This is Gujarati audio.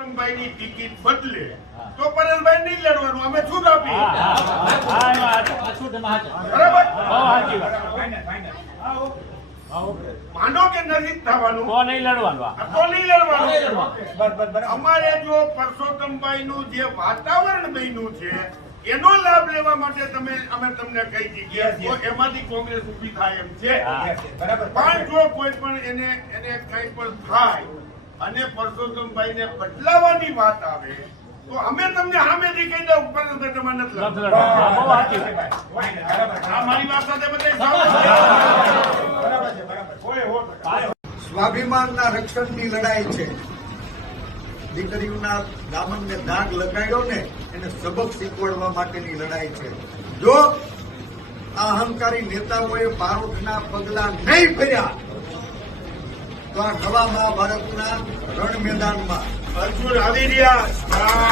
ભાઈની ટિકિટ બદલે તો પરેશભાઈ નહીં લડવાનું અમે છૂટ આપી હા, હા, હા, હા, એમાં હાચું. હાચું તમે હાચું. બરાબર બહુ સાચી વાત. માનો કે નથી થવાનું? તો નહીં લડવાનું તો નહીં લડવાનું. અમારે જો પરસોત્તમભાઈ નું જે વાતાવરણ બન્યું છે એનો લાભ લેવા માટે તમે અમે તમને કહી દીધી તો એમાંથી કોંગ્રેસ ઊભી થાય એમ છે. પણ જો કોઈ પણ એને એને કઈ પણ થાય અને પરસોત્તમભાઈ ને બદલાવાની વાત આવે તો અમે તમને સામે દેખાઈ દઉં ઉપર તમારે નથી. આ મારી વાત સાથે બધા સ્વાભિમાનના રક્ષણની લડાઈ છે. દીકરીઓના દામનને દાગ લગાડ્યો ને એને સબક શીખવાડવા માટેની લડાઈ છે. જો આ અહંકારી નેતાઓએ બારોટના પગલા નહીં ભર્યા તો આ નવા મહાભારતના રણ મેદાનમાં અર્જુન આવી રહ્યા.